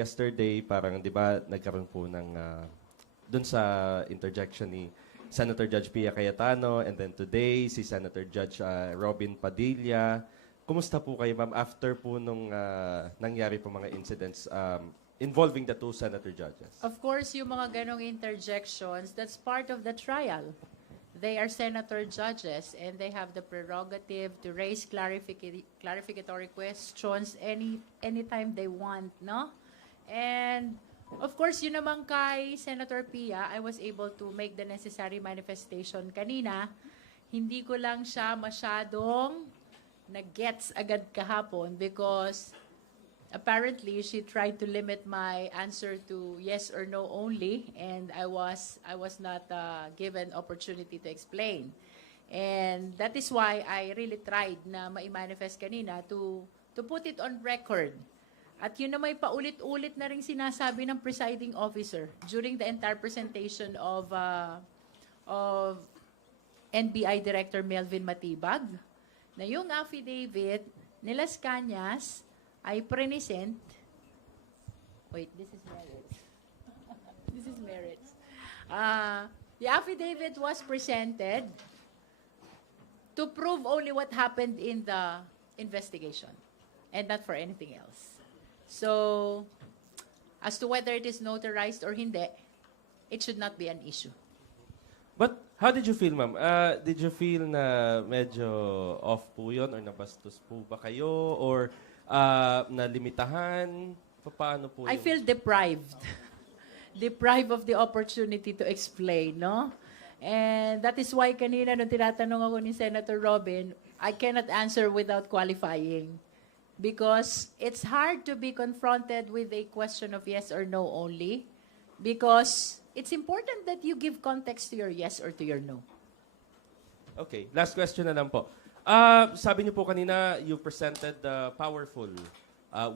Yesterday, parang, di ba, nagkaroon po ng, dun sa interjection ni Senator Judge Pia Cayetano, and then today, si Senator Judge Robin Padilla. Kumusta po kayo, ma'am, after po nung nangyari po mga incidents involving the two senator judges? Of course, yung mga ganong interjections, that's part of the trial. They are senator judges and they have the prerogative to raise clarificatory questions anytime they want, no? And of course, yun naman kay Senator Pia, I was able to make the necessary manifestation kanina. Hindi ko lang siya masyadong nag-gets agad kahapon because apparently she tried to limit my answer to yes or no only, and I was not given opportunity to explain. And that is why I really tried na ma-manifest kanina to put it on record. At yun na may paulit-ulit na rin sinasabi ng presiding officer during the entire presentation of NBI Director Melvin Matibag na yung affidavit ni Las Cañas ay present. Wait, this is merits. This is merits. The affidavit was presented to prove only what happened in the investigation and not for anything else. So, as to whether it is notarized or hindi, it should not be an issue. But how did you feel, ma'am? Did you feel na medyo off po yun or nabastos po ba kayo or nalimitahan? Paano po I feel deprived. Deprived of the opportunity to explain, no? And that is why kanina nung tinatanong ako ni Senator Robin, I cannot answer without qualifying. Because it's hard to be confronted with a question of yes or no only. Because it's important that you give context to your yes or to your no. Okay, last question na lang po. Sabi niyo po kanina, you presented the powerful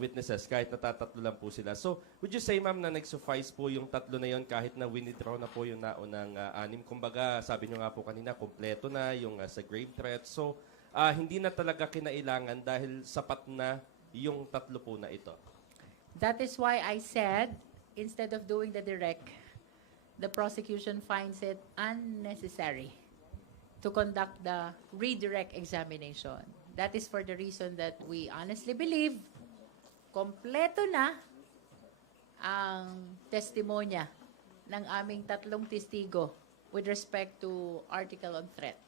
witnesses kahit natatatlo lang po sila. So, would you say, ma'am, na nag-suffice po yung tatlo na yon kahit na winidraw na po yung naunang anim? Kumbaga, sabi niyo nga po kanina, kompleto na yung sa grave threat. So, hindi na talaga kinailangan dahil sapat na yung tatlo po na ito. That is why I said, instead of doing the direct, the prosecution finds it unnecessary to conduct the redirect examination. That is for the reason that we honestly believe kompleto na ang testimonya ng aming tatlong testigo with respect to article on threat.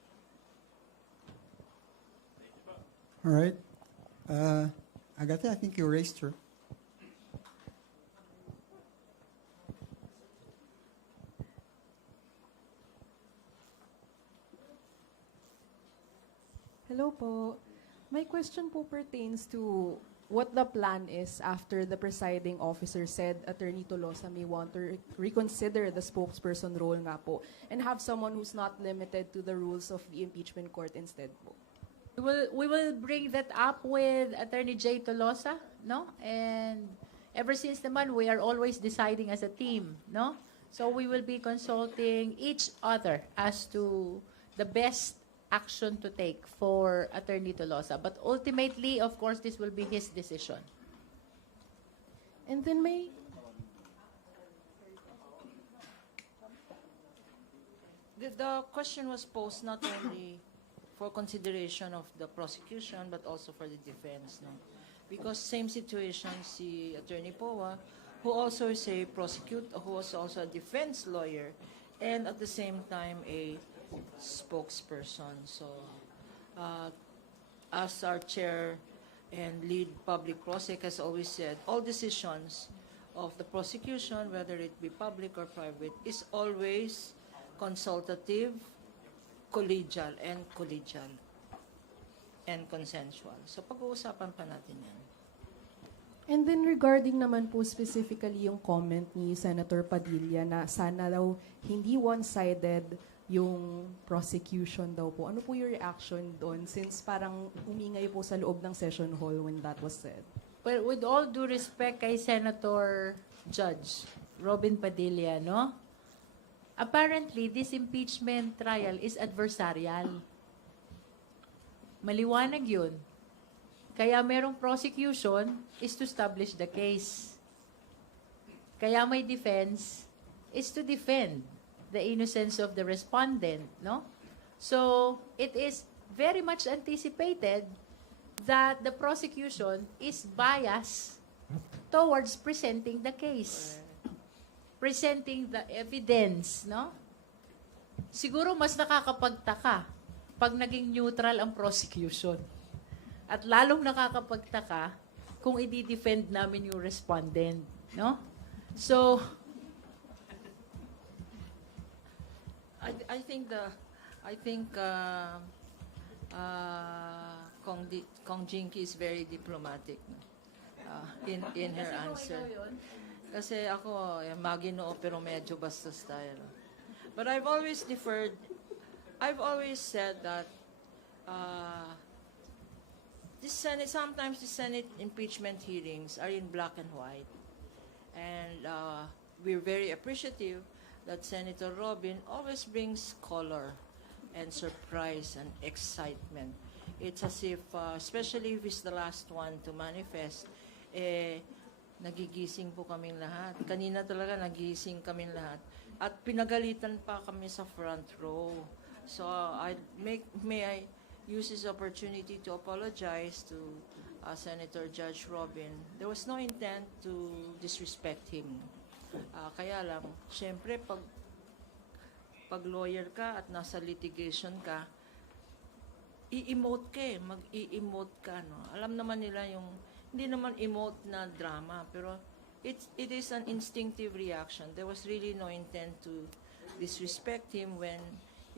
All right. Agatha, I think you raised her. Hello po. My question po pertains to what the plan is after the presiding officer said Attorney Tolosa may want to reconsider the spokesperson role nga po and have someone who's not limited to the rules of the impeachment court instead po. We will bring that up with Attorney Jay Tolosa, no? And ever since naman, we are always deciding as a team, no? So we will be consulting each other as to the best action to take for Attorney Tolosa. But ultimately, of course, this will be his decision. And then may The question was posed not only for consideration of the prosecution but also for the defense, no? Because same situation si Attorney Poa, who also is a who was also a defense lawyer and at the same time a spokesperson. So, as our chair and lead public prosec has always said, all decisions of the prosecution, whether it be public or private, is always consultative, collegial and consensual. So pag-uusapan pa natin yan. And then regarding naman po specifically yung comment ni Senator Padilla na sana daw hindi one-sided yung prosecution daw po. Ano po yung reaction doon since parang umingay po sa loob ng session hall when that was said? Well, with all due respect kay Senator Judge Robin Padilla, no? Apparently, this impeachment trial is adversarial. Maliwanag yun. Kaya merong prosecution is to establish the case. Kaya may defense is to defend the innocence of the respondent, no? So, it is very much anticipated that the prosecution is biased towards presenting the case, presenting the evidence, no? Siguro mas nakakapagtaka pag naging neutral ang prosecution. At lalong nakakapagtaka kung i-defend namin yung respondent, no? So, I think Kong Jinky is very diplomatic, no? In her answer. Kasi ako, maginoo pero medyo bastos tayo. No? But I've always said that sometimes the Senate impeachment hearings are in black and white. And we're very appreciative that Senator Robin always brings color and surprise and excitement. It's as if, especially if he's the last one to manifest, nagigising po kaming lahat. Kanina talaga nagising kaming lahat. At pinagalitan pa kami sa front row. So may I use this opportunity to apologize to Senator Judge Robin. There was no intent to disrespect him. Kaya lang, syempre, pag lawyer ka at nasa litigation ka, i-emote ka mag-i-emote ka, no? Alam naman nila yung, hindi naman emote na drama, pero it is an instinctive reaction. There was really no intent to disrespect him when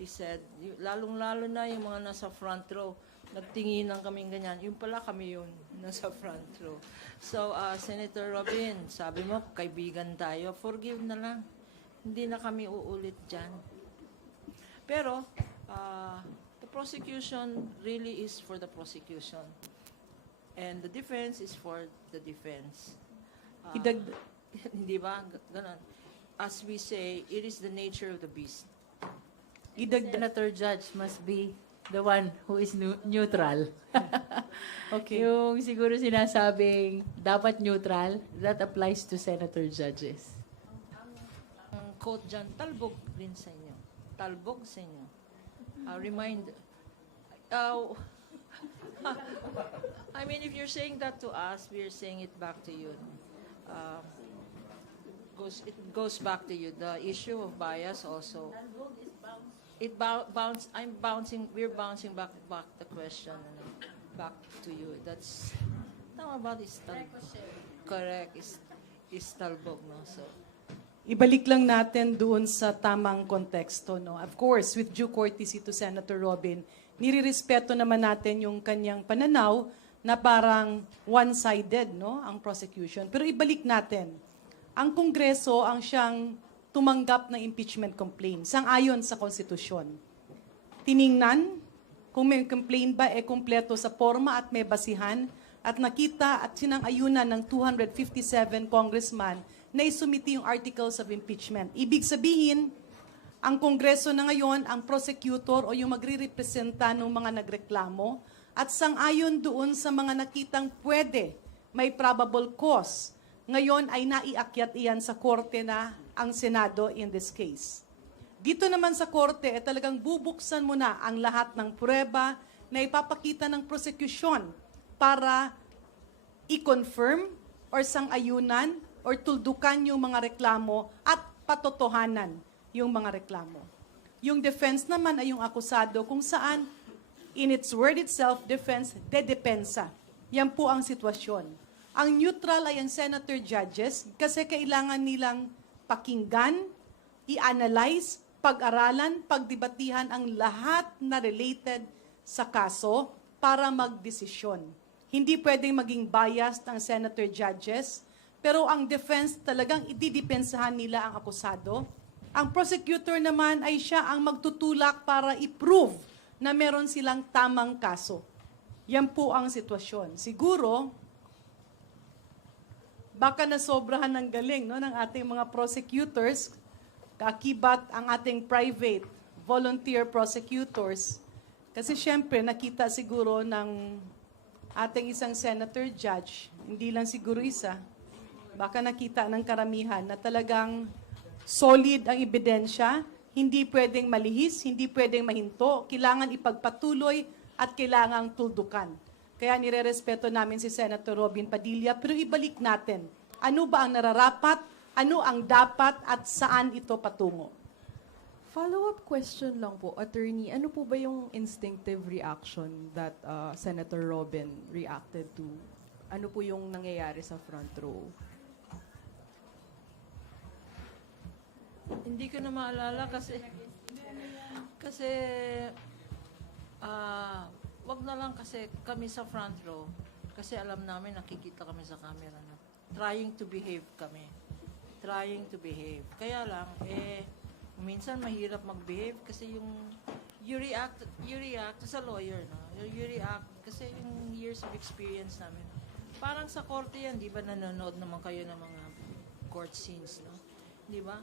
he said, lalong-lalo na yung mga nasa front row, nagtinginan kaming ganyan. Yung pala kami yun, nasa front row. So, Senator Robin, sabi mo, kaibigan tayo, forgive na lang. Hindi na kami uulit dyan. Pero, the prosecution really is for the prosecution. And the defense is for the defense. Hindi ba? Ganon. As we say, it is the nature of the beast. Senator Judge must be the one who is neutral. Okay. Yung siguro sinasabing dapat neutral, that applies to senator judges. Ang quote dyan, talbog rin sa inyo. Talbog sa inyo. Remind, I mean, if you're saying that to us, we're saying it back to you. It goes back to you. The issue of bias also. We're bouncing back the question back to you. That's tama ba is correct is talbog, no? So Ibalik lang natin doon sa tamang konteksto, no? Of course, with due courtesy to Senator Robin, nirirespeto naman natin yung kanyang pananaw na parang one-sided, no, ang prosecution. Pero ibalik natin, ang Kongreso ang siyang tumanggap ng impeachment complaint sang-ayon sa konstitusyon. Tiningnan kung may complaint ba kumpleto sa forma at may basihan at nakita at sinang-ayunan ng 257 congressman na isumiti yung articles of impeachment. Ibig sabihin, ang Kongreso na ngayon, ang prosecutor o yung magre-representa ng mga nagreklamo at sang-ayon doon sa mga nakitang pwede, may probable cause. Ngayon ay naiakyat iyan sa korte na ang Senado in this case. Dito naman sa korte, talagang bubuksan mo na ang lahat ng pruweba na ipapakita ng prosecution para i-confirm or sang-ayunan or tuldukan yung mga reklamo at patotohanan yung mga reklamo. Yung defense naman ay yung akusado kung saan, in its word itself, defense, dedepensa. Yan po ang sitwasyon. Ang neutral ay ang senator judges kasi kailangan nilang pakinggan, i-analyze, pag-aralan, pagdebatihan ang lahat na related sa kaso para magdesisyon. Hindi pwedeng maging biased ang senator judges, pero ang defense talagang ididepensahan nila ang akusado. Ang prosecutor naman ay siya ang magtutulak para i-prove na meron silang tamang kaso. Yan po ang sitwasyon. Siguro, baka nasobrahan ng galing, no, ng ating mga prosecutors, kakibat ang ating private volunteer prosecutors. Kasi syempre, nakita siguro ng ating isang senator judge, hindi lang siguro isa, baka nakita ng karamihan na talagang solid ang ebidensya, hindi pwedeng malihis, hindi pwedeng mahinto, kailangan ipagpatuloy at kailangang tuldukan. Kaya nirerespeto namin si Senator Robin Padilla, pero ibalik natin, ano ba ang nararapat, ano ang dapat at saan ito patungo? Follow-up question lang po, Attorney. Ano po ba yung instinctive reaction that Senator Robin reacted to? Ano po yung nangyayari sa front row? Hindi ko na maalala kasi wag na lang kasi kami sa front row kasi alam namin nakikita kami sa camera na trying to behave kami. Trying to behave. Kaya lang minsan mahirap mag-behave kasi you react as a lawyer, no? You react kasi yung years of experience namin. Parang sa korte yan, di ba nanonood naman kayo ng mga court scenes, no? Di ba?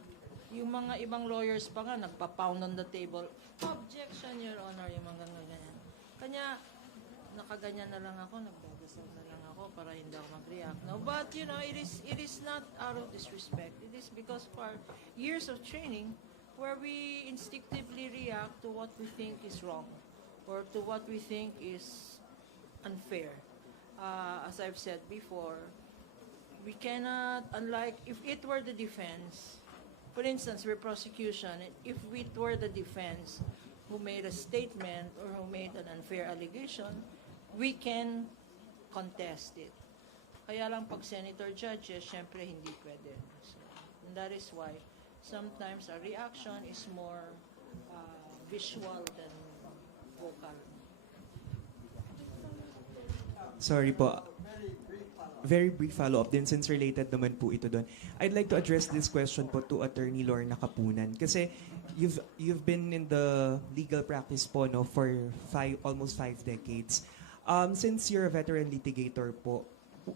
Yung mga ibang lawyers pa nga, nagpa-pound on the table. Objection, Your Honor, yung mga ganyan. Kanya, nakaganyan na lang ako, nagdadasal na lang ako para hindi ako mag-react. No? But, you know, it is not out of disrespect. It is because of our years of training where we instinctively react to what we think is wrong or to what we think is unfair. As I've said before, we cannot, unlike, if it were the defense, for instance, we're prosecution, if it were the defense who made a statement or who made an unfair allegation, we can contest it. Kaya lang pag senator judges, syempre hindi pwede. So, and that is why sometimes our reaction is more visual than vocal. Sorry po. Very brief follow-up din since related naman po ito doon. I'd like to address this question po to Attorney Lorna Kapunan kasi you've been in the legal practice po no for almost 5 decades. Since you're a veteran litigator po,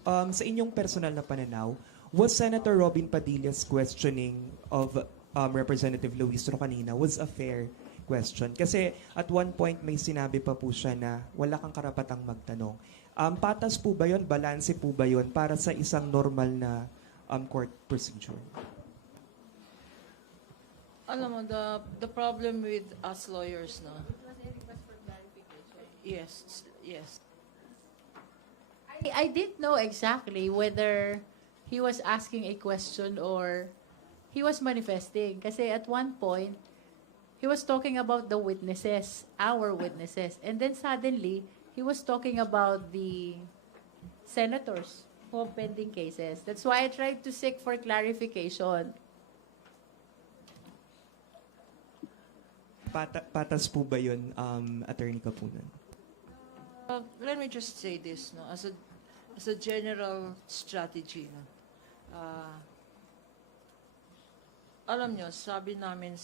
sa inyong personal na pananaw, was Senator Robin Padilla's questioning of Representative Luis Tro kanina was a fair question? Kasi at one point may sinabi pa po siya na wala kang karapatang magtanong. Patas po ba yun? Balanse po ba yun para sa isang normal na court procedure? Alam mo, the problem with us lawyers, no? It was a request for clarification. Yes. I didn't know exactly whether he was asking a question or he was manifesting. Kasi at one point, he was talking about the witnesses, our witnesses. And then suddenly, he was talking about the senators who have pending cases. That's why I tried to seek for clarification. Patas po ba yun, Attorney Kapunan? Let me just say this, no, as a general strategy, no. Alam nyo, sabi namin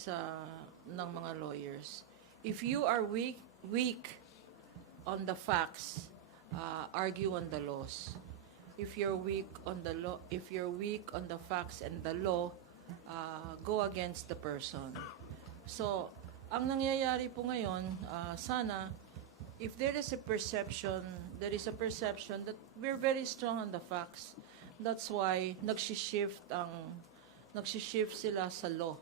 ng mga lawyers, if you are weak on the facts, argue on the laws. If you're weak on the facts and the law, go against the person. So, ang nangyayari po ngayon, sana, if there is a perception that we're very strong on the facts. That's why nagsishift sila sa law.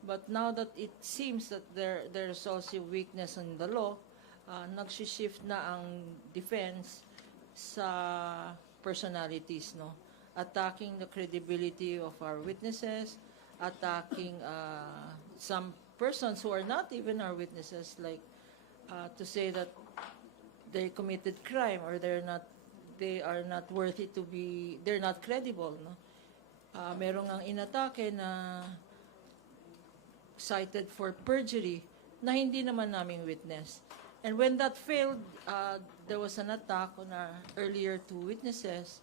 But now that it seems that there's also weakness in the law, nagsishift na ang defense sa personalities, no? Attacking the credibility of our witnesses, attacking some persons who are not even our witnesses, like to say that they committed crime or they are not worthy to be, they're not credible, no? Merong ang inatake na cited for perjury na hindi naman naming witness. And when that failed, there was an attack on our earlier 2 witnesses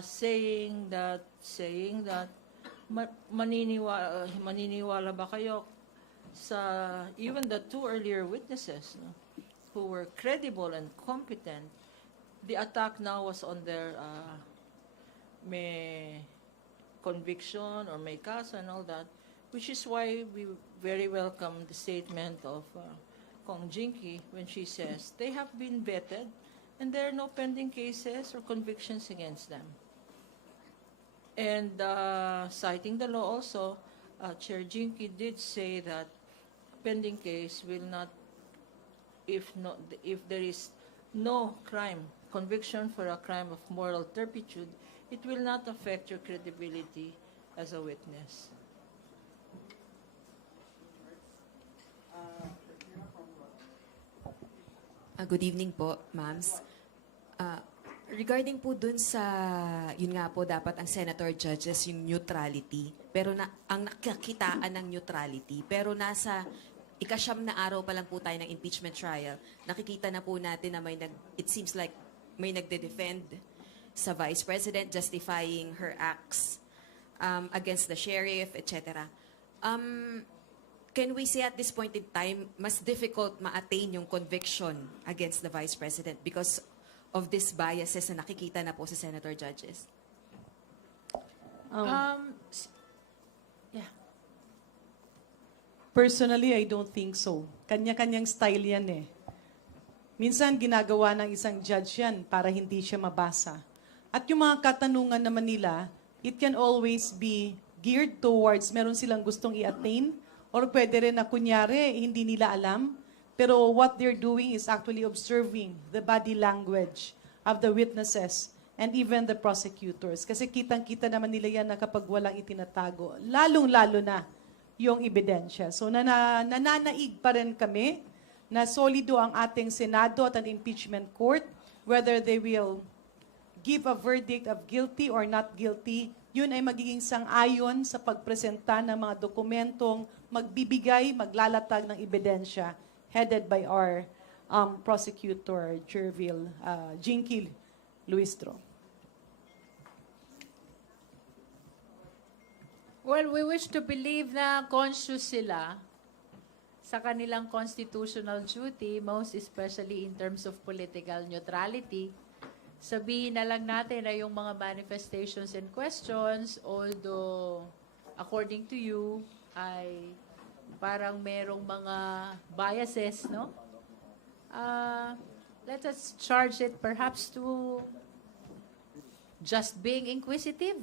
saying that maniniwala ba kayo sa even the 2 earlier witnesses, no, who were credible and competent. The attack now was on their may conviction or may kaso and all that, which is why we very welcome the statement of Kong Jinky when she says they have been vetted and there are no pending cases or convictions against them. And citing the law also, Chair Jinky did say that pending case will not, if there is no crime, conviction for a crime of moral turpitude, it will not affect your credibility as a witness. Good evening po, ma'ams. Regarding po dun sa, yun nga po, dapat ang senator judges yung neutrality, pero ang nakakitaan ng neutrality, pero nasa ikasyam na araw pa lang po tayo ng impeachment trial, nakikita na po natin na it seems like may nagde-defend sa Vice President justifying her acts against the sheriff, etc. Can we say at this point in time, mas difficult ma-attain yung conviction against the Vice President because of these biases na nakikita na po sa senator judges? Yeah. Personally, I don't think so. Kanya-kanyang style yan eh. Minsan, ginagawa ng isang judge yan para hindi siya mabasa. At yung mga katanungan naman nila, it can always be geared towards meron silang gustong i-attain or pwede rin na kunyari, hindi nila alam. Pero what they're doing is actually observing the body language of the witnesses and even the prosecutors. Kasi kitang-kita naman nila yan na kapag walang itinatago, lalong-lalo na yung ebidensya. So nananaig pa rin kami na solido ang ating Senado at ang impeachment court, whether they will give a verdict of guilty or not guilty, yun ay magiging sang-ayon sa pagpresenta ng mga dokumentong magbibigay, maglalatag ng ebidensya headed by our prosecutor, Jinky Luistro. Well, we wish to believe na conscious sila sa kanilang constitutional duty, most especially in terms of political neutrality. Sabihin na lang natin na yung mga manifestations and questions, although according to you, ay parang merong mga biases, no? Let us charge it perhaps to just being inquisitive.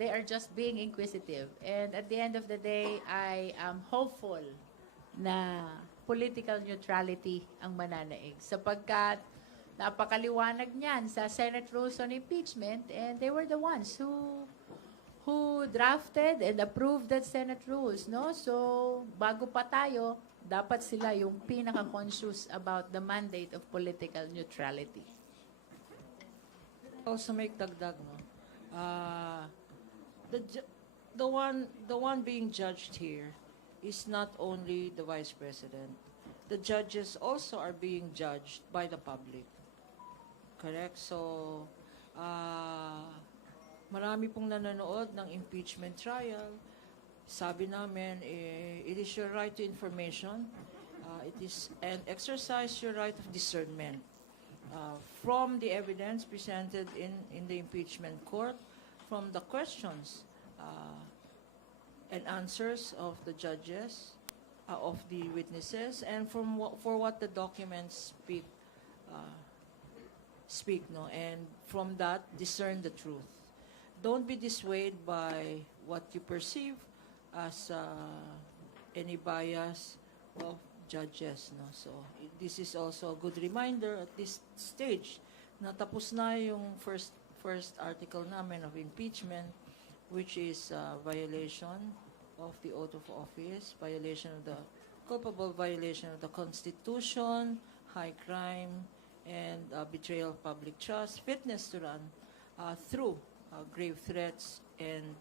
They are just being inquisitive. And at the end of the day, I am hopeful na political neutrality ang mananaig. Sapagkat napakaliwanag niyan sa Senate rules on impeachment, and they were the ones who drafted and approved that Senate rules, no? So, bago pa tayo, dapat sila yung pinaka-conscious about the mandate of political neutrality. Also make dagdag, no? The one being judged here is not only the Vice President. The judges also are being judged by the public. Correct? So, marami pong nanonood ng impeachment trial. Sabi namin, it is your right to information. It is an exercise your right of discernment. From the evidence presented in the impeachment court, from the questions and answers of the judges, of the witnesses, and for what the documents speak, no? And from that, discern the truth. Don't be dissuaded by what you perceive as any bias of judges, no? So this is also a good reminder at this stage na tapos na yung first article namin of impeachment, which is violation of the oath of office, culpable violation of the Constitution, high crime, and betrayal of public trust, fitness to run through grave threats and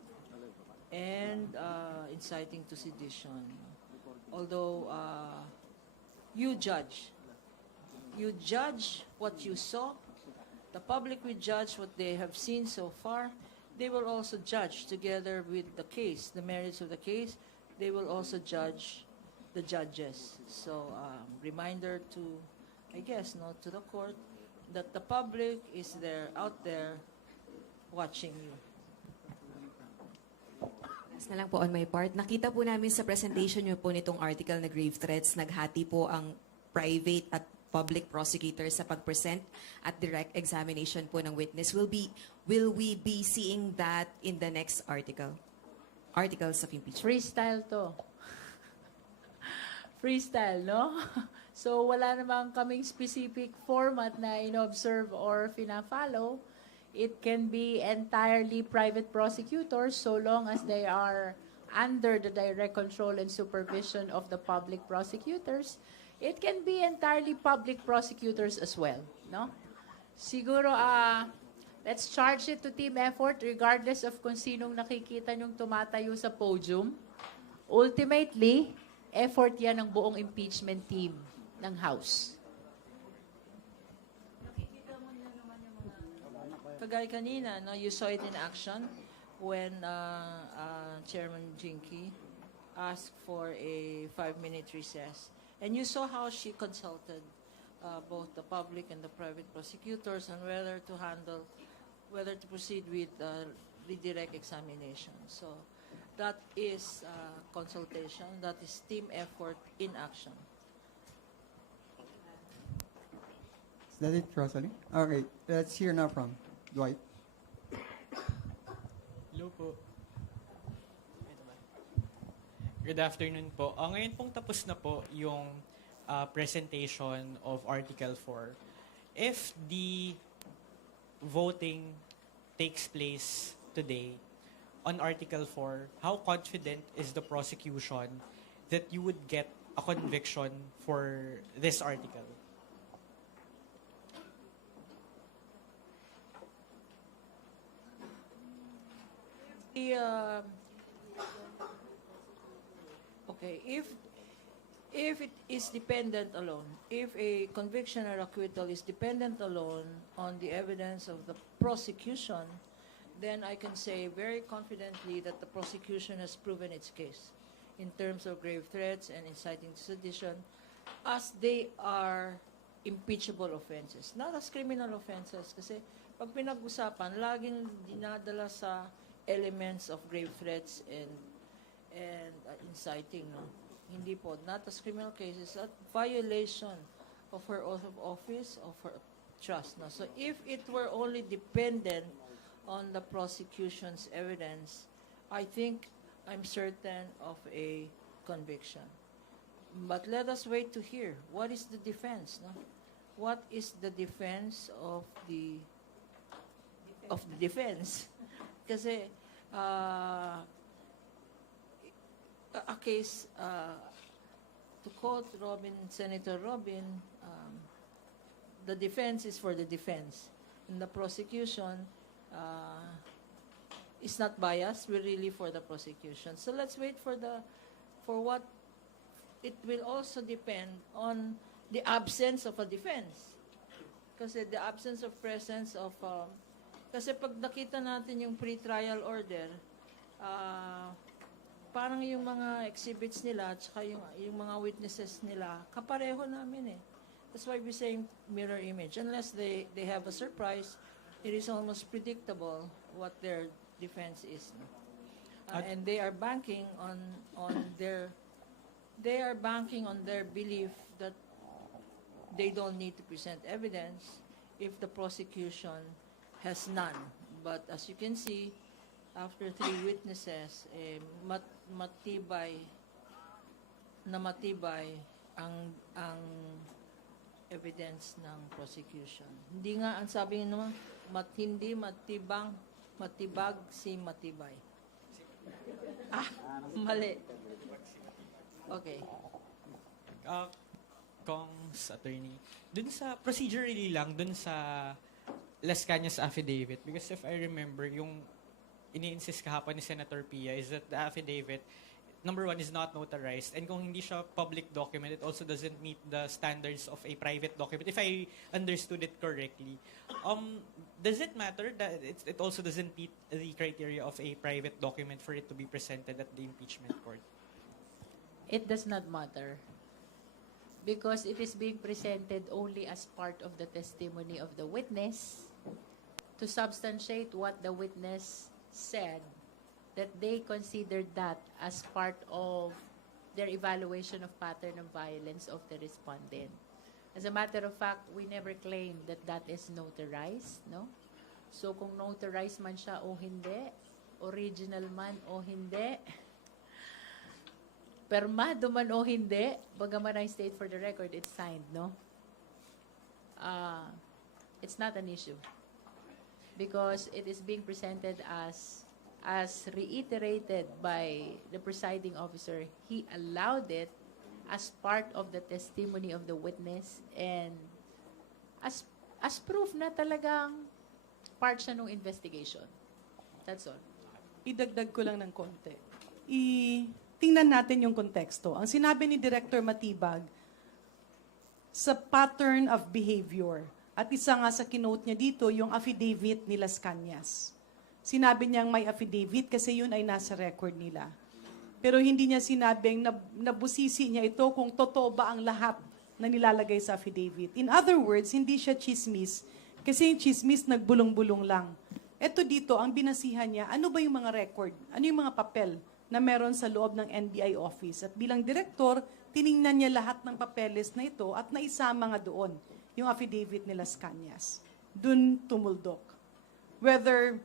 inciting to sedition. Although you judge what you saw. The public will judge what they have seen so far. They will also judge together with the case, the merits of the case. They will also judge the judges. So, reminder to, I guess, to the court that the public is out there watching you. Last na lang po on my part. Nakita po namin sa presentation nyo po nitong article na grave threats, naghati po ang private at public prosecutors sa pag-present at direct examination po ng witness. Will we be seeing that in the next articles of impeachment? Freestyle to. Freestyle, no? So wala namang kaming specific format na inobserve or fina-follow. It can be entirely private prosecutors so long as they are under the direct control and supervision of the public prosecutors. It can be entirely public prosecutors as well, no? Siguro, let's charge it to team effort regardless of kung sinong nakikita nyong tumatayo sa podium. Ultimately, effort yan ng buong impeachment team ng House. Kagaya kanina, no, you saw it in action when Chairman Jinky asked for a 5-minute recess. And you saw how she consulted both the public and the private prosecutors on whether to proceed with redirect examination. So that is consultation, that is team effort in action. Is that it, Rosalie? Okay, let's hear now from Dwight. Hello po. Good afternoon po. Ngayon pong tapos na po yung presentation of Article 4. If the voting takes place today on Article 4, how confident is the prosecution that you would get a conviction for this article? Okay, if it is dependent alone, if a conviction or acquittal is dependent alone on the evidence of the prosecution, then I can say very confidently that the prosecution has proven its case in terms of grave threats and inciting to sedition, as they are impeachable offenses, not as criminal offenses. Kasi pag pinag-usapan, laging dinadala sa elements of grave threats and inciting, no? Hindi po, not as criminal cases, at violation of her oath of office, of her trust. No? So if it were only dependent on the prosecution's evidence, I think I'm certain of a conviction. But let us wait to hear. What is the defense? No? What is the defense of the defense? Kasi a case, to quote Senator Robin, the defense is for the defense. And the prosecution is not biased. We're really for the prosecution. So let's wait for what it will also depend on the absence of a defense. Kasi the absence of presence of kasi pag nakita natin yung pre-trial order, parang yung mga exhibits nila at saka yung mga witnesses nila, kapareho namin eh. That's why we're saying mirror image. Unless they have a surprise, it is almost predictable what their defense is. And they are banking on their belief that they don't need to present evidence if the prosecution has none. But as you can see, after 3 witnesses, matibay ang evidence ng prosecution. Hindi nga, ang sabi naman, hindi matibag si matibay. Mali. Okay. Kong's attorney, dun sa, procedurally lang, dun sa Las Cañas affidavit, because if I remember, yung ini-insist kahapon ni Senator Pia is that the affidavit, number 1, is not notarized. And kung hindi siya public document, it also doesn't meet the standards of a private document, if I understood it correctly. Does it matter that it also doesn't meet the criteria of a private document for it to be presented at the impeachment court? It does not matter because it is being presented only as part of the testimony of the witness to substantiate what the witness said, that they considered that as part of their evaluation of pattern of violence of the respondent. As a matter of fact, we never claimed that that is notarized, no? So kung notarized man siya o hindi, original man o hindi, permado man o hindi, bagaman I state for the record, it's signed, no? It's not an issue. Because it is being presented as reiterated by the presiding officer, he allowed it as part of the testimony of the witness and as proof na talagang part siya ng investigation. That's all. Idagdag ko lang ng konti. Tingnan natin yung konteksto. Ang sinabi ni Director Matibag sa pattern of behavior, at isa nga sa kinote niya dito, yung affidavit ni Las Cañas. Sinabi niyang may affidavit kasi yun ay nasa record nila. Pero hindi niya sinabing nabusisi niya ito kung totoo ba ang lahat na nilalagay sa affidavit. In other words, hindi siya chismis kasi yung chismis nagbulong-bulong lang. Ito dito, ang binasihan niya, ano ba yung mga record? Ano yung mga papel na meron sa loob ng NBI office? At bilang direktor, tiningnan niya lahat ng papeles na ito at naisama nga doon yung affidavit ni Las Cañas. Doon tumuldok. Whether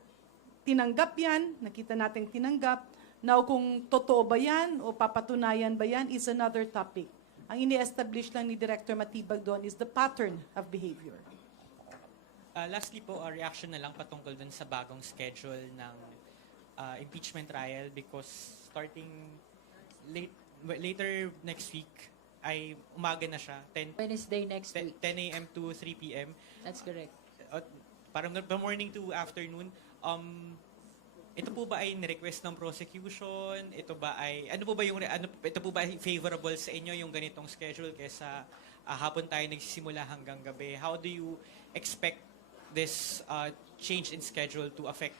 tinanggap yan, nakita natin tinanggap, now, kung totoo ba yan o papatunayan ba yan is another topic. Ang ini-establish lang ni Director Matibag doon is the pattern of behavior. Lastly po, reaction na lang patungkol dun sa bagong schedule ng impeachment trial because starting later next week ay umaga na siya, Wednesday next week. 10 a.m. to 3 p.m. That's correct. Parang from morning to afternoon. Ito po ba ay ni-request ng prosecution? Ito ba ay ito po ba ay favorable sa inyo yung ganitong schedule kaysa hapon tayo nagsisimula hanggang gabi? How do you expect this change in schedule to affect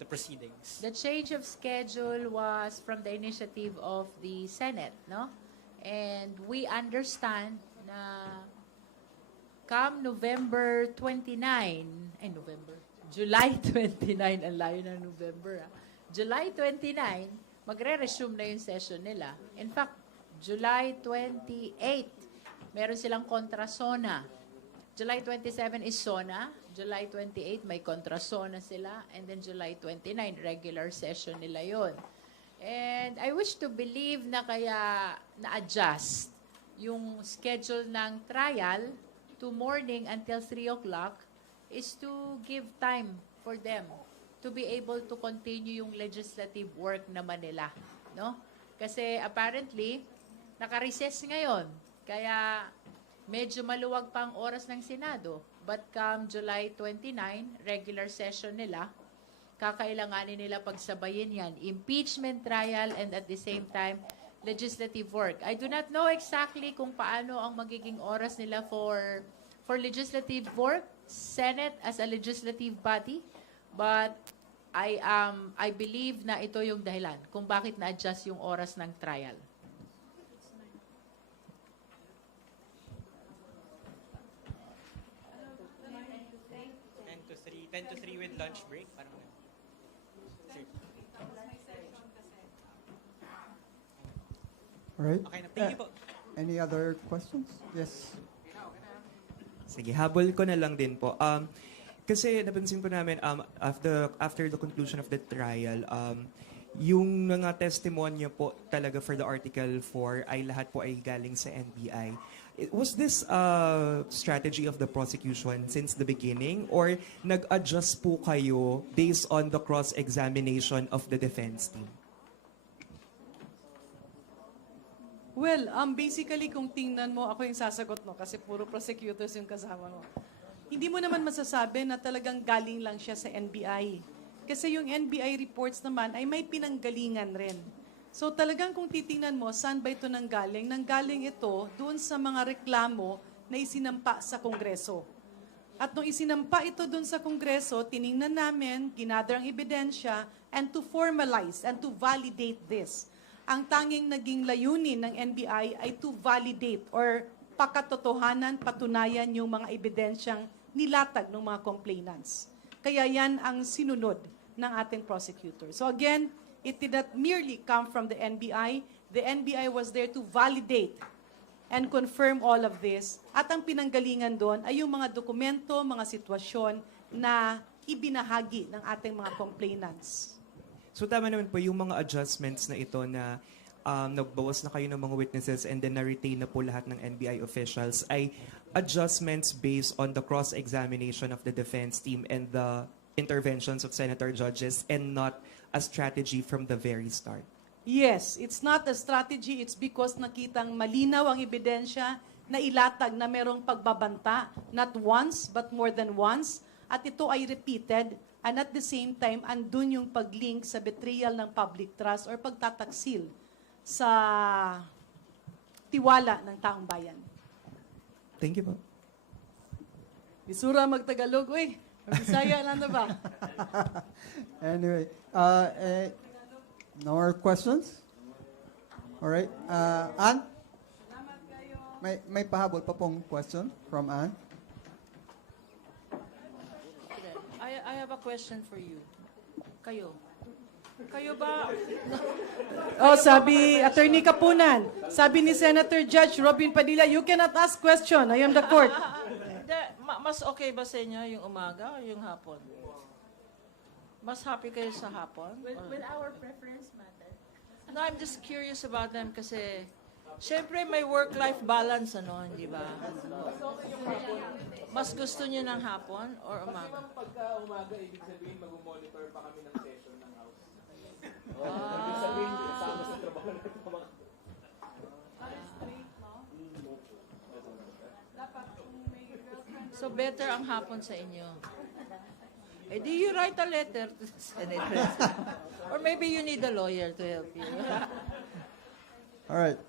the proceedings? The change of schedule was from the initiative of the Senate, no? And we understand na come July 29, ang layo ng November. July 29, magre-resume na yung session nila. In fact, July 28, meron silang kontrasona. July 27 is SONA. July 28, may kontrasona sila. And then July 29, regular session nila yon. And I wish to believe na kaya na-adjust yung schedule ng trial to morning until 3 o'clock is to give time for them to be able to continue yung legislative work naman nila, no? Kasi apparently naka-recess ngayon. Kaya medyo maluwag pa ang oras ng Senado. But come July 29, regular session nila, kakailanganin nila pagsabayin yan. Impeachment trial and at the same time, legislative work. I do not know exactly kung paano ang magiging oras nila for legislative work, Senate as a legislative body, but I believe na ito yung dahilan kung bakit na-adjust yung oras ng trial. Ten to 3 with lunch break. Parang All right. okay na. Thank you po. Any other questions? Yes. Sige, habol ko na lang din po. Kasi napansin po namin after the conclusion of the trial, yung mga testimonya po talaga for the Article 4 ay lahat po ay galing sa NBI. Was this a strategy of the prosecution since the beginning or nag-adjust po kayo based on the cross-examination of the defense team? Well, basically kung tingnan mo, ako yung sasagot mo kasi puro prosecutors yung kasama mo. Hindi mo naman masasabi na talagang galing lang siya sa NBI. Kasi yung NBI reports naman ay may pinanggalingan rin. So talagang kung titingnan mo, saan ba ito nanggaling? Nanggaling ito doon sa mga reklamo na isinampa sa Kongreso. At nung isinampa ito doon sa Kongreso, tiningnan namin, ginather ang ebidensya, and to formalize and to validate this. Ang tanging naging layunin ng NBI ay to validate or pakatotohanan, patunayan yung mga ebidensyang nilatag ng mga complainants. Kaya yan ang sinunod ng ating prosecutor. So again, it did not merely come from the NBI. The NBI was there to validate and confirm all of this. At ang pinanggalingan doon ay yung mga dokumento, mga sitwasyon na ibinahagi ng ating mga complainants. So tama naman po yung mga adjustments na ito na nagbawas na kayo ng mga witnesses and then na-retain na po lahat ng NBI officials ay adjustments based on the cross-examination of the defense team and the interventions of Senator Judges and not a strategy from the very start. Yes, it's not a strategy. It's because nakitang malinaw ang ebidensya na ilatag na merong pagbabanta, not once, but more than once. At ito ay repeated, and at the same time, andun yung pag-link sa betrayal ng public trust or pagtataksil sa tiwala ng taong bayan. Thank you po. Isura magtagalog, uy. Magbisaya lang na ba? Anyway, no more questions? All right. Ann? May pahabol pa pong question from Ann. I have a question for you. Kayo. Kayo ba? Oh, sabi, Attorney Kapunan, sabi ni Senator Judge Robin Padilla, you cannot ask question. I am the court. Mas okay ba sa inyo yung umaga o yung hapon? Mas happy kayo sa hapon? Will our preference matter? No, I'm just curious about them kasi syempre may work-life balance, ano, hindi ba? Mas gusto niyo ng hapon or umaga? Pagka umaga, ibig sabihin mag-monitor pa kami ng session ng House. So better ang hapon sa inyo. Eh, do you write a letter to the Senate? Or maybe you need a lawyer to help you. All right.